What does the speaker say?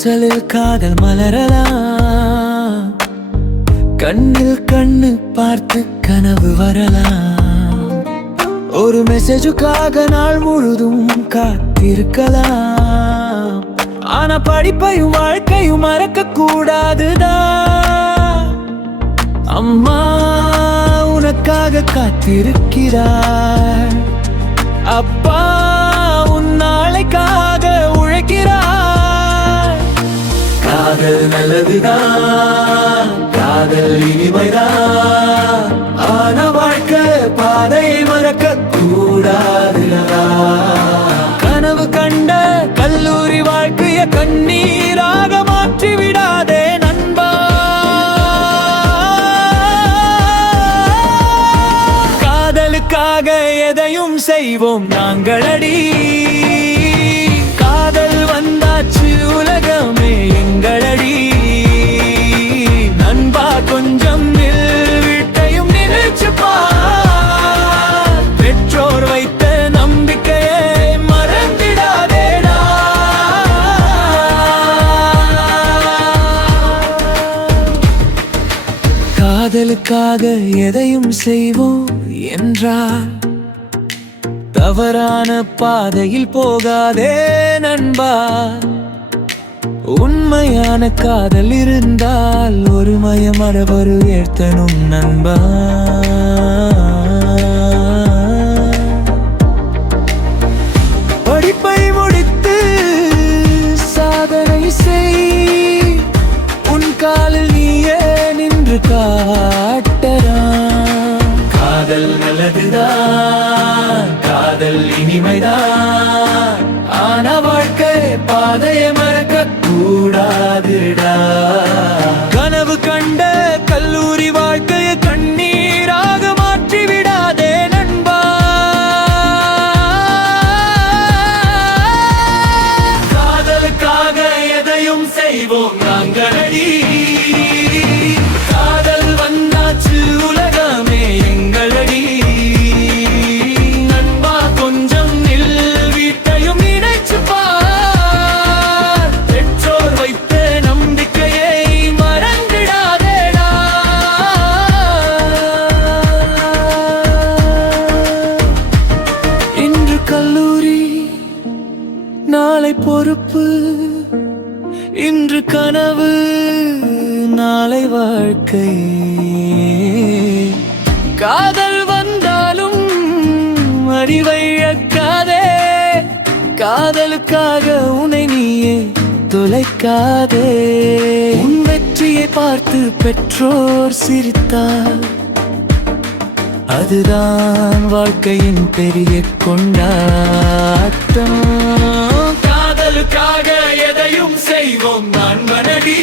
வாசலில் காதல் மலரலாம், கண்ணில் கண்ணு பார்த்து கனவு வரலாம். ஒரு மெசேஜுக்காக நாள் முழுதும் காத்திருக்கலாம். ஆனா படிப்பையும் வாழ்க்கையும் மறக்க கூடாதுதான். அம்மா உனக்காக காத்திருக்கிறார், அப்பா உன் நாளைக்காக உழைக்கிறார். காதல் நல்லதுதான், காதல் இனிமைதான், ஆனா வாழ்க்கை பாதையை மறக்க கூடாதுடா. கனவு கண்ட கல்லூரி வாழ்க்கைய கண்ணீராக மாற்றி விடாதே நண்பா. காதலுக்காக எதையும் செய்வோம் நாங்களடி. காதல் வந்தாச்சு உலகமே எங்களடி. நண்பா கொஞ்சம் வீட்டையும் நினைச்சு பார். பெற்றோர் வைத்த நம்பிக்கையை மறந்திடாதேடா. காதலுக்காக எதையும் செய்வோம் என்றார், தவறான பாதையில் போகாதே நண்பா. உண்மையான காதல் இருந்தால் ஒரு மயமரவரு ஏற்றனும் நண்பா. படிப்பை முடித்து சாதனை செய், உன் காலில் நீயே நின்று காட்டலாம். காதல் நல்லதுதான், காதல் இனிமைதான், ஆனா வாழ்க்கை பாதையை மறக்க கூடாதுடா. கனவு கண்ட கல்லூரி வாழ்க்கையை கண்ணீராக மாற்றி விடாதே நண்பா. காதலுக்காக எதையும் செய்வோம் நாங்களடி. காதல் வந்தாச்சு உலகமே எங்களடி. நண்பா கொஞ்சம் வீட்டையும் நினைச்சு பார். பெற்றோர் வைத்த நம்பிக்கையை மறந்திடாதேடா. இன்று கல்லூரி நாளை பொறுப்பு, இன்று கனவு நாளை வாழ்க்கை. காதல் வந்தாலும் அறிவை இழக்காதே, காதலுக்காக உன்னை நீயே தொலைக்காதே. உன் வெற்றியை பார்த்து பெற்றோர் சிரித்தார், அதுதான் வாழ்க்கையின் பெரிய கொண்டாட்டம். காதலுக்காக எதையும் செய்வோம் நண்பனடி.